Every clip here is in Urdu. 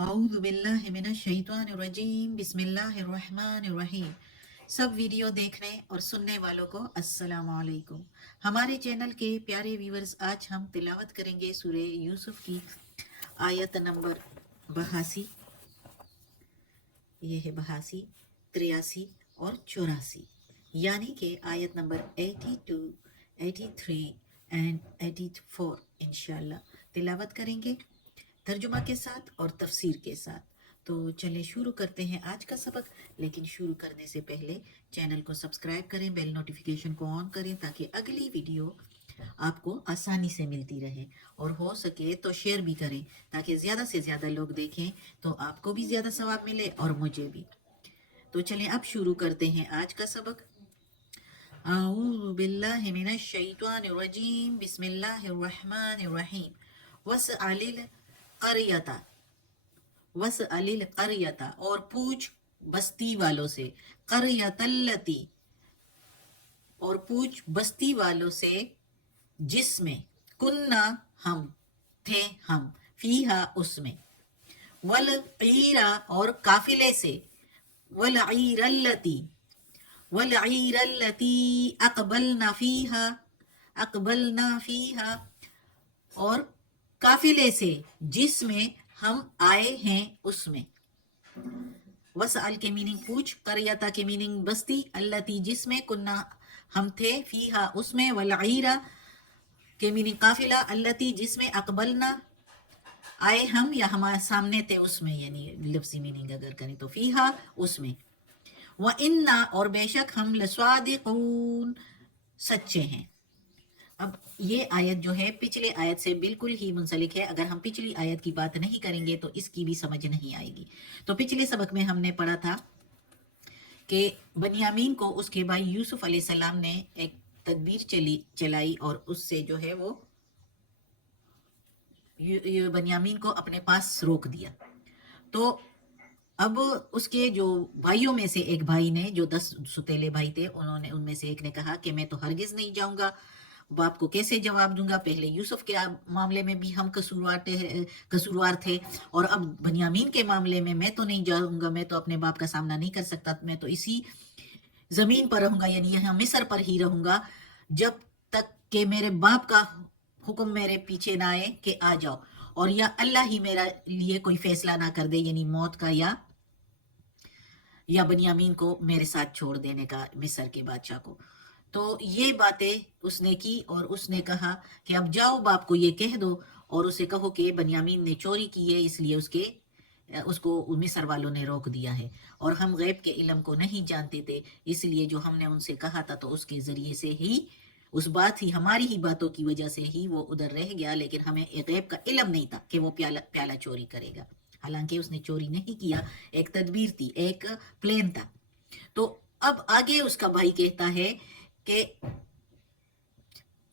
اعوذ باللہ من الشیطان الرجیم بسم اللہ الرحمن الرحیم۔ سب ویڈیو دیکھنے اور سننے والوں کو السلام علیکم۔ ہمارے چینل کے پیارے ویورز، آج ہم تلاوت کریں گے سورہ یوسف کی آیت نمبر 82، یہ ہے 82، 83 اور 84، یعنی کہ آیت نمبر 82، 83 اینڈ 84 انشاءاللہ تلاوت کریں گے ترجمہ کے ساتھ اور تفسیر کے ساتھ۔ تو چلیں شروع کرتے ہیں آج کا سبق، لیکن شروع کرنے سے پہلے چینل کو سبسکرائب کریں، بیل نوٹیفیکیشن کو آن کریں تاکہ اگلی ویڈیو آپ کو آسانی سے ملتی رہے، اور ہو سکے تو شیئر بھی کریں تاکہ زیادہ سے زیادہ لوگ دیکھیں تو آپ کو بھی زیادہ ثواب ملے اور مجھے بھی۔ تو چلیں اب شروع کرتے ہیں آج کا سبق۔ اعوذ باللہ من الشیطان الرجیم بسم اللہ الرحمن الرحیم۔ وَاسْأَلِ الْقَرْيَةَ، وَاسْأَلِ الْقَرْيَةَ اور پوچھ بستی والوں سے، قَرْيَةَ الَّتِي اور پوچھ بستی والوں سے جس میں، کنّا ہم تھے ہم، فیہا اس میں، وَالْعِیرَ اور قافلے سے، وَالْعِیرَ الَّتِی وَالْعِیرَ الَّتِی اقبلنا فیہا، اقبلنا فیہا اور قافلے سے جس میں ہم آئے ہیں اس میں۔ وسأل کے میننگ پوچھ، قریتا کے میننگ بستی، التی جس میں، کنہ ہم تھے، فیہا اس میں، والعیرہ کے میننگ قافلہ، التی جس میں، اقبلنا آئے ہم یا ہمارے سامنے تھے اس میں، یعنی لفظی میننگ اگر کریں تو فیہا اس میں۔ وَإِنَّا اور بے شک ہم، لَصَادِقُونَ سچے ہیں۔ اب یہ آیت جو ہے پچھلے آیت سے بالکل ہی منسلک ہے، اگر ہم پچھلی آیت کی بات نہیں کریں گے تو اس کی بھی سمجھ نہیں آئے گی۔ تو پچھلے سبق میں ہم نے پڑھا تھا کہ بنیامین کو اس کے بھائی یوسف علیہ السلام نے ایک تدبیر چلائی اور اس سے جو ہے وہ بنیامین کو اپنے پاس روک دیا۔ تو اب اس کے جو بھائیوں میں سے ایک بھائی نے، جو 10 ستیلے بھائی تھے، ان میں سے ایک نے کہا کہ میں تو ہرگز نہیں جاؤں گا، باپ کو کیسے جواب دوں گا؟ پہلے یوسف کے معاملے میں بھی ہم قصوروار تھے، اور اب بنیامین کے معاملے میں تو نہیں جاؤں گا، میں تو اپنے باپ کا سامنا نہیں کر سکتا، میں تو اسی زمین پر رہوں گا، یعنی یہاں مصر پر ہی رہوں گا جب تک کہ میرے باپ کا حکم میرے پیچھے نہ آئے کہ آ جاؤ، اور یا اللہ ہی میرا لیے کوئی فیصلہ نہ کر دے، یعنی موت کا یا بنیامین کو میرے ساتھ چھوڑ دینے کا، مصر کے بادشاہ کو۔ تو یہ باتیں اس نے کی، اور اس نے کہا کہ اب جاؤ باپ کو یہ کہہ دو اور اسے کہو کہ بنیامین نے چوری کی ہے، اس لیے اس کو مصر والوں نے روک دیا ہے، اور ہم غیب کے علم کو نہیں جانتے تھے، اس لیے جو ہم نے ان سے کہا تھا تو اس کے ذریعے سے ہی، اس بات ہی، ہماری ہی باتوں کی وجہ سے ہی وہ ادھر رہ گیا، لیکن ہمیں غیب کا علم نہیں تھا کہ وہ پیالہ چوری کرے گا، حالانکہ اس نے چوری نہیں کیا، ایک تدبیر تھی، ایک پلان تھا۔ تو اب آگے اس کا بھائی کہتا ہے کہ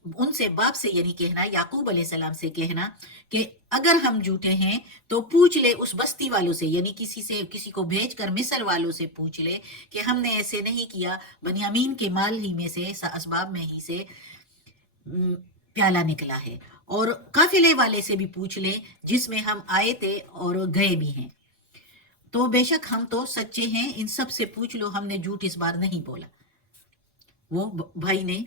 ان سے، باپ سے یعنی کہنا، یعقوب علیہ السلام سے کہنا کہ اگر ہم جھوٹے ہیں تو پوچھ لے اس بستی والوں سے، یعنی کسی کو بھیج کر مصر والوں سے پوچھ لے کہ ہم نے ایسے نہیں کیا، بنیامین کے مال ہی میں سے، اسباب میں ہی سے پیالہ نکلا ہے، اور قافلے والے سے بھی پوچھ لے جس میں ہم آئے تھے اور گئے بھی ہیں، تو بے شک ہم تو سچے ہیں، ان سب سے پوچھ لو، ہم نے جھوٹ اس بار نہیں بولا۔ وہ بھائی نے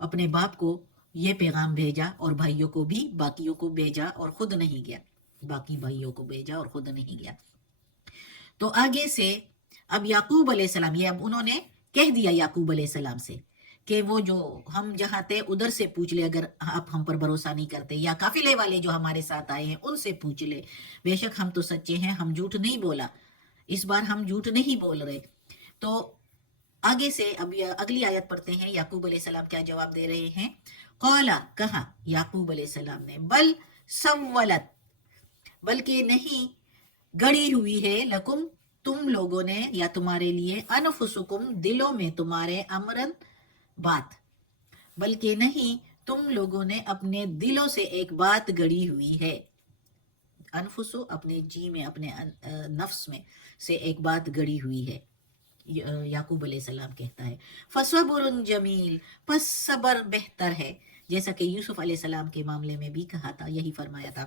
اپنے باپ کو یہ پیغام بھیجا، اور بھائیوں کو بھی، باقیوں کو بھیجا اور خود نہیں گیا، باقی بھائیوں کو بھیجا اور خود نہیں گیا۔ تو آگے سے اب یعقوب علیہ السلام، یہ اب انہوں نے کہہ دیا یعقوب علیہ السلام سے کہ وہ جو ہم جہاں تھے ادھر سے پوچھ لے، اگر آپ ہم پر بھروسہ نہیں کرتے، یا قافلے والے جو ہمارے ساتھ آئے ہیں ان سے پوچھ لے، بے شک ہم تو سچے ہیں، ہم جھوٹ نہیں بولا، اس بار ہم جھوٹ نہیں بول رہے۔ تو آگے سے اب اگلی آیت پڑھتے ہیں، یعقوب علیہ السلام کیا جواب دے رہے ہیں۔ قالا کہا یعقوب علیہ السلام نے، بل سولت بلکہ نہیں گڑی ہوئی ہے، لکم تم لوگوں نے، یا تمہارے لیے، انفسکم دلوں میں تمہارے، امرن بات، بلکہ نہیں تم لوگوں نے اپنے دلوں سے ایک بات گڑی ہوئی ہے، انفسو اپنے جی میں، اپنے نفس میں سے ایک بات گڑی ہوئی ہے، یعقوب علیہ السلام کہتا ہے۔ فصبر جمیل، پس صبر بہتر ہے، جیسا کہ یوسف علیہ السلام کے معاملے میں بھی کہا تھا، یہی فرمایا تھا